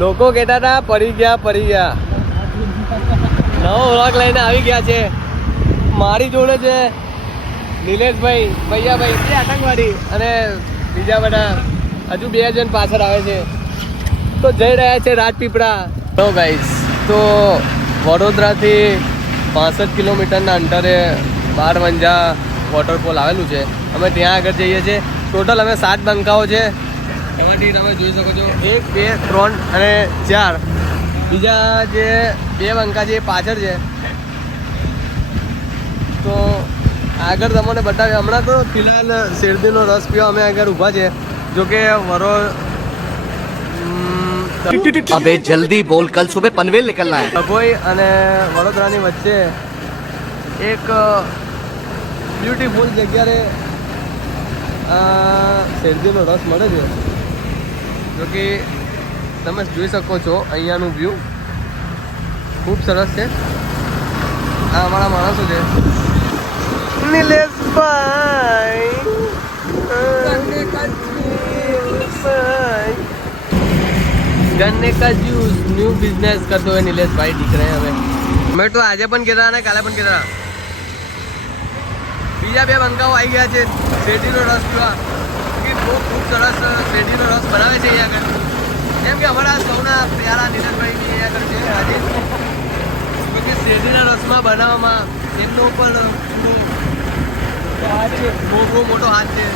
લોકો કહેતા હતા પડી ગયા નવો વ્લોગ લઈને આવી ગયા છે. મારી જોડે છે નિલેશભાઈ, ભૈયાભાઈ આતંકવાડી અને બીજા બધા હજુ 2 જણ પાછળ આવે છે. તો જઈ રહ્યા છે રાજપીપળા. તો ગાઈસ, તો વડોદરાથી 65 કિલોમીટરના અંતરે બારવંજા વોટરફોલ આવેલું છે. અમે ત્યાં આગળ જઈએ છીએ. ટોટલ અમે 7 બંકાઓ છે. એમાંથી તમે જોઈ શકો છો 1, 2, 3 અને 4. બીજા જે 2 બંકા છે એ પાછળ છે. તો આગળ તમને બતાવ્યા. હમણાં તો ફિલહાલ શેરડીનો રસ પીવા અમે આગળ ઊભા છે. જોકે अबे जल्दी बोल, कल सुबह पनवेल निकलना है. ડભોઈ અને વડોદરાની વચ્ચે એક બ્યુટીફુલ જગ્યાએ શેરડીનો રસ મળે છે. જો કે તમે જોઈ શકો છો અહીંયાનું વ્યૂ ખૂબ સરસ છે. આ અમારા માણસો છે નિલેશભાઈ. गन्ने का जूस न्यू बिजनेस करते हुए नीलेश भाई दिख रहे हैं हमें. मैं तो આજે પણ કહેતા ને કાલે પણ કહેતા. બીજા 2 બંકાઓ આવી ગયા છે શેરડીનો રસ પીવા. ખૂબ સરસ શેરડીનો રસ બનાવે છે અહીંયા આગળ. જેમ કે અમારા સૌના પ્યારા નીરજભાઈ અહીંયા આગળ છે આજે. કે શેરડીના રસમાં બનાવવામાં એમનો પણ બહુ મોટો હાથ છે.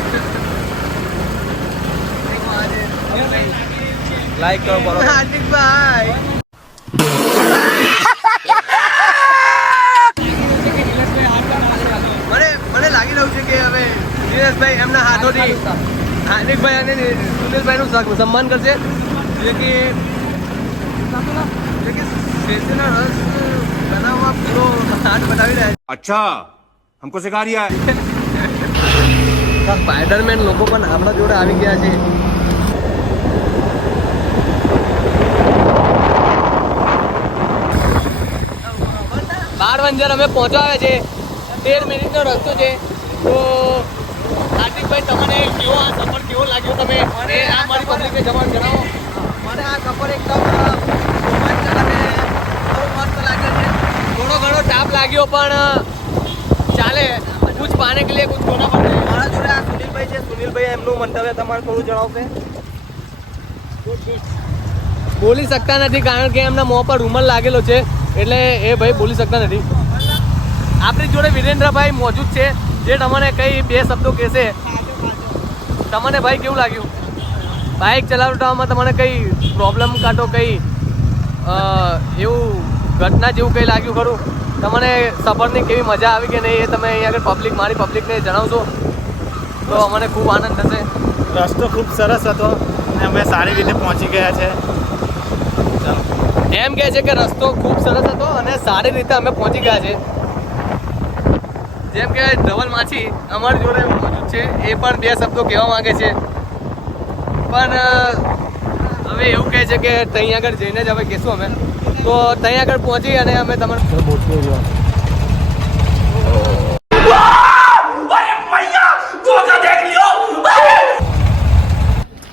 લાઈક કરો બરોબર હાર્દિકભાઈ. મને લાગી રહ્યું છે કે હવે નિલેશભાઈ એમના હાથોથી હાર્દિકભાઈ અને સુનિલભાઈનું સન્માન કરશે. જે કે શેરડીનો રસ બનાવવા પૂરો હાથ બતાવી રહ્યા છે. अच्छा, हमको सिखा रिया है. સ્પાઈડરમેન લોકો પણ આપણા જોડે આવી ગયા છે. બારવંજર અમે પહોંચાવે છે. 13 મિનિટનો રસ્તો છે. તો હાર્દિકભાઈ તમને કેવો આ સફર કેવો લાગ્યો? તમે મને આ મારી પબ્લિકને જણાવો. મને આ સફર એકદમ રોમાંચક અને બહુ મસ્ત લાગ્યો છે. થોડો ઘણો તાપ લાગ્યો પણ ચાલે. કુછ પાને કે લીએ કુછ ખોના પડે. મારા જોડે આ સુનિલભાઈ છે. સુનિલભાઈ એમનું મંતવ્ય તમારે થોડું જણાવશે. બોલી શકતા નથી કારણ કે એમના મોં પર રૂમાલ લાગેલો છે એટલે એ ભાઈ બોલી શકતા નથી. આપણી જોડે વિરેન્દ્રભાઈ મોજૂદ છે જે તમને કઈ 2 શબ્દો કહેશે. તમને ભાઈ કેવું લાગ્યું બાઇક ચલાવવામાં? તમને કઈ પ્રોબ્લેમ કાઢો કઈ એવું ઘટના જેવું કંઈ લાગ્યું ખરું? તમને સફરની કેવી મજા આવી કે નહીં એ તમે અહીંયા આગળ મારી પબ્લિકને જણાવશો તો અમને ખૂબ આનંદ થશે. રસ્તો ખૂબ સરસ હતો અને અમે સારી રીતે પહોંચી ગયા છે. એમ કહે છે કે રસ્તો ખૂબ સરસ હતો અને સારી રીતે અમે પહોંચી ગયા છે. જેમ કે ધવલ માછી અમારી જોડે મોજૂદ છે. એ પણ 2 શબ્દો કહેવા માંગે છે પણ હવે એવું કહે છે કે ત્યાં આગળ જઈને જ હવે કહેશું અમે. તો ત્યાં આગળ પહોંચી અને અમે તમને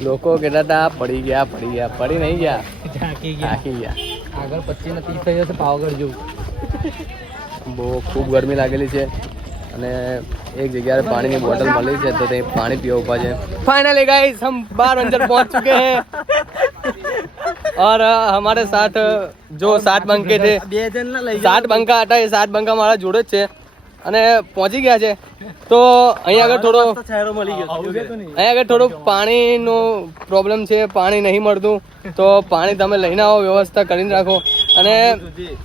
લોકો કહેતા હતા પડી ગયા પડી નહીં ગયા, થાકી ગયા. આગળ 25 ને 30 થઈ જશે પાવાગઢ જેવું. બહુ ખૂબ ગરમી લાગેલી છે અને एक जगह पानी की बोतल मिली है तो पानी पियो ऊपर है. फाइनली गाइस हम बारवंजर पहुंच चुके हैं और हमारे साथ जो 7 બંકે थे 7 બંકા હતા એ 7 બંકા મારા જોડે જ છે અને પહોંચી ગયા છે. તો અહીંયા આગળ થોડું પાણીનો પ્રોબ્લેમ છે. પાણી નહીં મળતું તો પાણી તમે લઈને આવો, વ્યવસ્થા કરીને રાખો. અને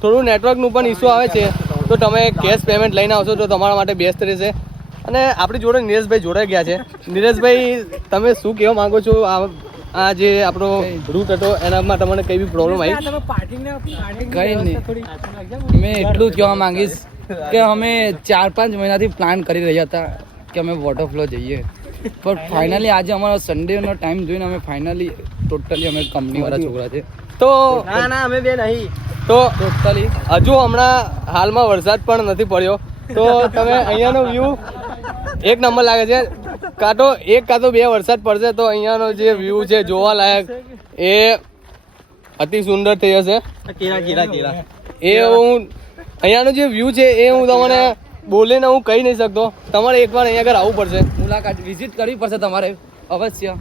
થોડું નેટવર્કનું પણ ઇસ્યુ આવે છે તો તમે કેશ પેમેન્ટ લઈને આવશો તો તમારા માટે બેસ્ટ રહેશે. અને આપણી જોડે નીરજભાઈ જોડાઈ ગયા છે. નીરજભાઈ તમે શું કહેવા માંગો છો? આ જે આપણો રૂટ હતો એનામાં તમને કઈ બી પ્રોબ્લેમ આવી? કઈ નહીં, મેં એટલું જ કહેવા માંગીશ કે અમે 4-5 મહિનાથી પ્લાન કરી રહ્યા હતા કે અમે વોટરફ્લો જઈએ, પણ ફાઇનલી આજે અમારો સન્ડેનો ટાઈમ જોઈને અમે ફાઇનલી ટોટલી અમે કંપનીવાળા છોકરા છે તો અમે બે નહીં તો ટોટલી હજુ હમણાં હાલમાં વરસાદ પણ નથી પડ્યો તો તમે અહીંયાનો વ્યૂ એક નંબર લાગે છે. કાં તો 1 કાં તો 2 વરસાદ પડશે તો અહીંયાનો જે વ્યૂ છે જોવા લાયક એ અતિ સુંદર થઈ હશે. કેરા કેરા કેરા એ હું અહીંયાનો જે વ્યૂ છે એ હું તમને બોલીને હું કહી નહીં શકતો. તમારે એકવાર અહીંયા આગળ આવવું પડશે. મુલાકાત વિઝિટ કરવી પડશે તમારે અવશ્ય,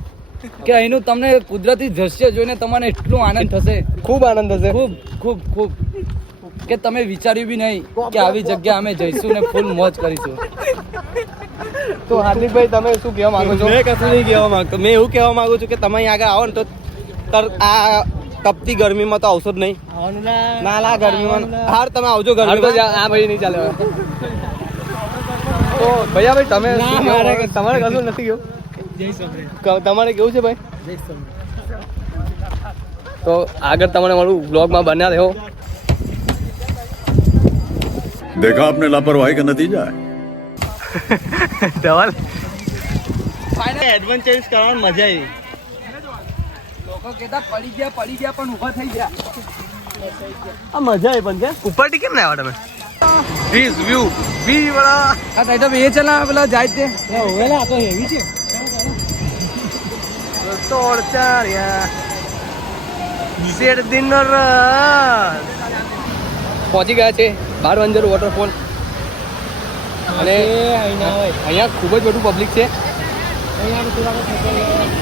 કે અહીંનું તમને કુદરતી દ્રશ્ય જોઈને તમને એટલું આનંદ થશે, ખૂબ આનંદ થશે. ખૂબ ખૂબ ખૂબ, કે તમે વિચાર્યું બી નહીં કે આવી જગ્યા અમે જઈશું ને ફૂલ મોજ કરીશું. તો હાર્દિકભાઈ તમે શું કહેવા માંગો છો? મેં કશું નહીં કહેવા માંગતો. મેં એવું કહેવા માંગુ છું કે તમે અહીં આગળ આવો ને તો આ તપતી ગરમીમાં તો આવશો જ નહીં. ના ના ગરમીમાં હાર તમે આવજો હાર તો ગરમીમાં. આ ભાઈ નહીં ચાલે હવે. તો ભૈયા ભાઈ તમે શું કહેવા માંગો? તમારે કશું નથી કેવું? તમારે કેવું છે ભાઈ? તો આગળ તમારે મારું બ્લોગમાં બન્યા રહ્યો. देखा आपने लापरवाही का नतीजा है. ધવલ એડવેન્ચર્સ કરવાની મજા આવી. લોકો કહેતા પડી ગયા પણ ઊભા થઈ ગયા. આ મજા આવી પણ છે. ઉપરથી કેમ ના આવ્યા તમે? વ્યૂ વાળા આ ટાઈટલ એ ચલા પેલા જાય તે ઓવેલા તો હેવી છે. પહોંચી ગયા છે બારવંજર વોટરફોલ. અને અહીંયા ખૂબ જ બધું પબ્લિક છે.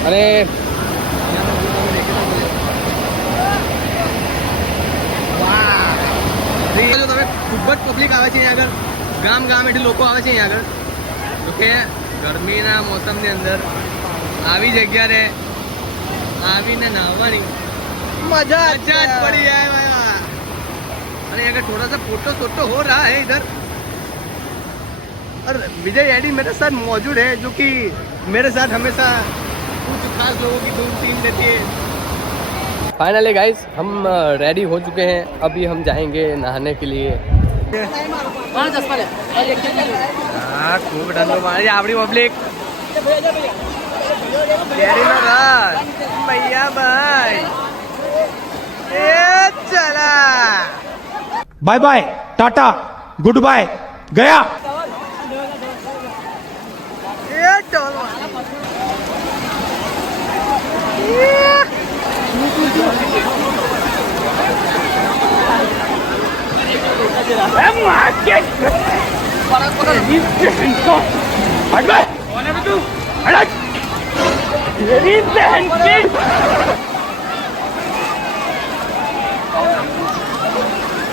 અને જો તમે ખૂબ જ પબ્લિક આવે છે અહીંયા આગળ. ગામ એટલે લોકો આવે છે અહીંયા આગળ. તો કે ગરમીના મોસમની અંદર આવી જગ્યાએ આવીને નાહવાની मजा જ પડી જાય ભાઈ. अरे अगर थोड़ा सा फोटो हो रहा है इधर, और विजय एडी मेरे साथ मौजूद है, जो कि मेरे साथ हमेशा कुछ खास लोगों की धूम टीम रहती है. फाइनली गाइस हम रेडी हो चुके हैं. अभी हम जाएंगे नहाने के लिए. हाँ खूब ठंडो पानी આપણી પબ્લિક કેરીનો રસ ભૈયા ભાઈ એ ચલા bye bye tata goodbye गया. એ ટોલ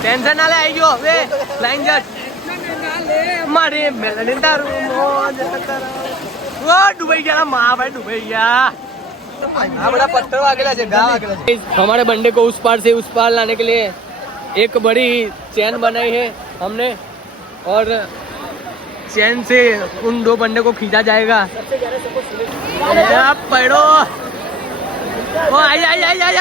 ટેન્શન ના લે આવી ગયો હવે ફ્લાઇંગ જટ મારે મેલડી તારું મોજ ઓ ડૂબાઈ ગયા માં ભાઈ ડૂબાઈ ગયા. આ बड़ा पत्थर वागेला છે घाव वागेला છે. हमारे बंडे को उस पार से उस पार लाने के लिए एक बड़ी चैन बनाई है हमने, और चैन से उन दो बंडे को खींचा जाएगा. पढ़ो ओ आई आई आई आई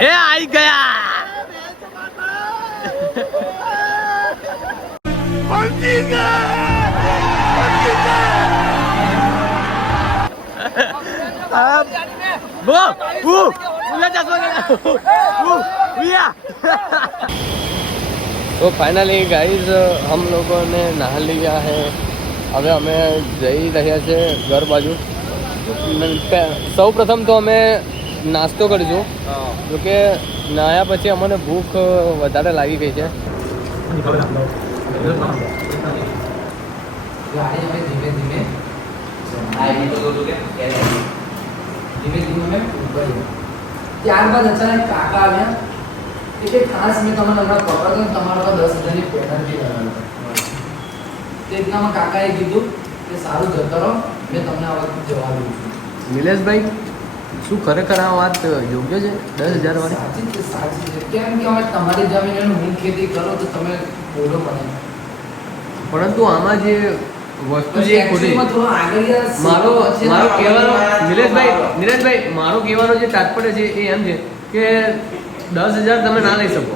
ए आई गया. तो फाइनली गाइज हम लोगों ने नहा लिया है. હવે અમે જઈ રહ્યા છે ઘર બાજુ. સૌ પ્રથમ તો અમે નાસ્તો કરીશું, જોકે નાહ્યા પછી અમને ભૂખ વધારે લાગી ગઈ છે. ત્યારબાદ અચાનક કાકા આવ્યા એટલે ખાસ મેં તમને હમણાં પકડતો ને તમારા 10,000ની પેનલ્ટી લગાવી. તે રીતનામાં કાકાએ કીધું કે સારું જતો રહો, મેં તમને આ વખત જવાબ દઉં છું. નિલેશભાઈ શું ખરેખર આ વાત યોગ્ય છે 10,000 વાળી? સાચી છે. કેમ કે હવે તમારી જમીન હું ખેતી કરો તો તમે બોલો મને. પરંતુ આમાં જે વસ્તુ છે એ ખોટી. Actually માં થોડું આગળ યાર મારો કહેવાનો નિલેશભાઈ મારો કહેવાનો જે તાત્પર્ય છે એ એમ છે કે 10,000 તમે ના લઈ શકો.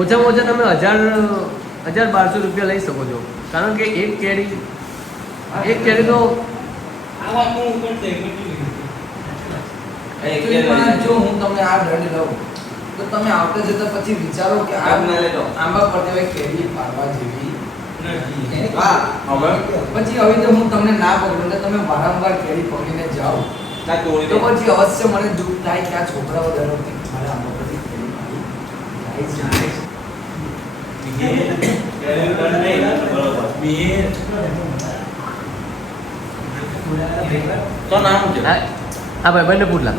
ઓછામાં ઓછા તમે 1,000-1,200 રૂપિયા લઈ શકો છો, કારણ કે એક કેરી તો એકચ્યુઅલીમાં જો હું તમને આ દંડ લઉં તો તમે આવતા જતા પછી વિચારો કે આ આંબા પરથી હવે કેરી પાડવા જેવી નથી. પછી હવે તો હું તમને ના પકડું એટલે તમે વારંવાર કેરી પકડીને જાઓ તો પછી અવશ્ય મને દુઃખ થાય કે આ છોકરાઓ દર વખતે મારા આંબા પરથી કેરી પાડી જાય છે. તો નામ છે હા ભાઈ બંને પૂછલા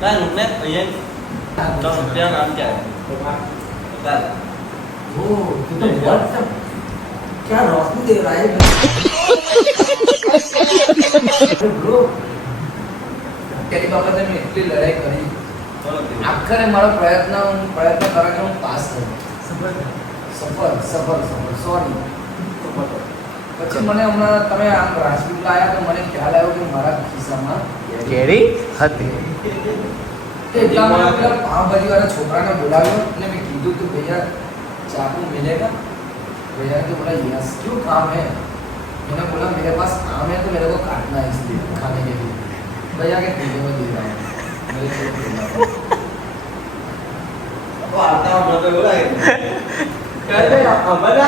ના નુકને અહીંયા તો ત્યાં નામ क्या है ओह तू तो बहुत क्या रोशनी दे रहा है ब्रो तेरी बाबा ने એટલી લડાઈ કરી આખરે મારો પ્રયત્ન કરવા કે હું પાસ થયો સફળ સોરી પછી મને હમણાં તમે આમ રાજપીટ લાયા તો મને ખ્યાલ આવ્યો કે મારા ખિસ્સામાં કેરી હતી. तो इतना मैंने पेला पावभाजी वाला छोकरा ने बुलाया ने मैं कीधु तो भैया चाकू मिलेगा. भैया ने तो बोला यस क्यों काम है. मैंने बोला मेरे पास काम है तो मेरे को काटना है इसलिए खाने के लिए. भैया के ठीक है मैं दे रहा हूँ मेरे को तो आता हूँ मैं तो बोला कहते हमारा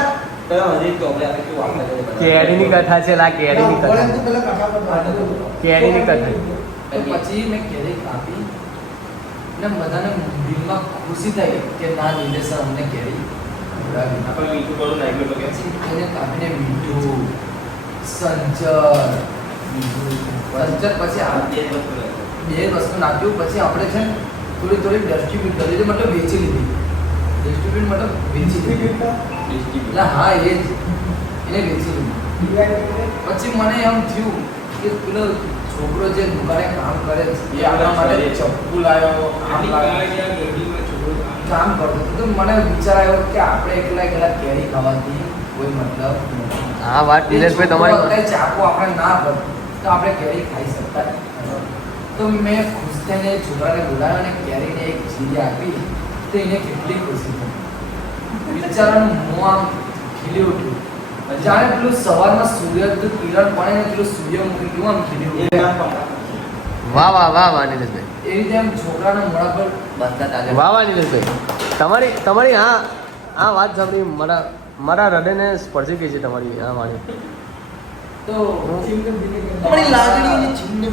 तो हજી તો આપણે આપણે કેવું આપણે કેરીની કથા છે લા કેરીની કથા કેરીની કથા तो પછી મેં કેરી કાપી ને બધાને દિલમાં ખુશી થઈ કે ના નિલેશ અમને કેરી ઉડાવી. આપણે મીઠું થોડું નાખ્યું તો કે પછી એને કાપીને મીઠું સંચર પછી આ તે વસ્તુ બે વસ્તુ નાખ્યું પછી આપણે છે ને થોડી ડિસ્ટ્રીબ્યુટ કરી દીધી મતલબ વેચી લીધી. ડિસ્ટ્રીબ્યુટ મતલબ વેચી લીધી એટલે હા એ જ એને વેચી લીધી. પછી મને એમ થયું કે પેલો છોકરો જે દુકાને કામ કરે છે એ આપણા માટે ચપ્પુ લાવ્યો આમ લાવ્યો કામ કરતો તો મને વિચાર આવ્યો કે આપણે એકલા કેરી ખાવાથી કોઈ મતલબ નથી. આ વાત નિલેશભાઈ તમારી અત્યારે ચાકુ આપણે ના હોય તો આપણે કેરી ખાઈ શકતા નથી. તો મેં ખુશ થઈને છોકરાને બોલાવ્યો અને કેરીને એક ચીરી આપી તો એને કેટલી ખુશી થઈ. બિચારાનું મોં આમ ખીલી ઉઠ્યું. જાણે પેલું સવારમાં સૂર્ય કિરણ પડે ને પેલું સૂર્યમુખી કેવું આમ ખીલી ઉઠે. વાહ વાહ વાહ વાહ નિલેશભાઈ, એ રીતે આમ છોકરાના મોઢા પર બધા તાજા વાહ વાહ નિલેશભાઈ, તમારી આ વાત સાંભળી મારા હૃદયને સ્પર્શી ગઈ છે તમારી આ વાણી. તો આપણી લાગણી ચીમને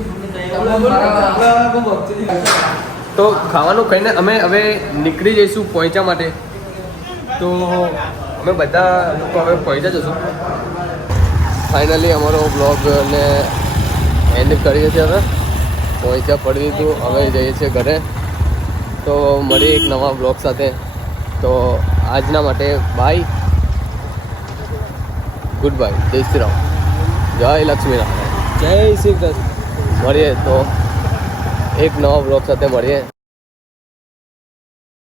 તો ખાવાનું ખાઈને અમે હવે નીકળી જઈશું પહોંચવા માટે. તો અમે બધા લોકો હવે પહોંચ્યા જશું. ફાઇનલી અમારો બ્લોગને એન્ડ કરીએ છીએ. હવે પહોંચ્યા પડી દીધું, હવે જઈએ છીએ ઘરે. તો મળીએ એક નવા બ્લોગ સાથે. તો આજના માટે બાય, ગુડ બાય, જય શ્રી રામ, જય લક્ષ્મીનારાયણ, જય શ્રી કૃષ્ણ. મળીએ તો એક નવા બ્લોગ સાથે મળીએ.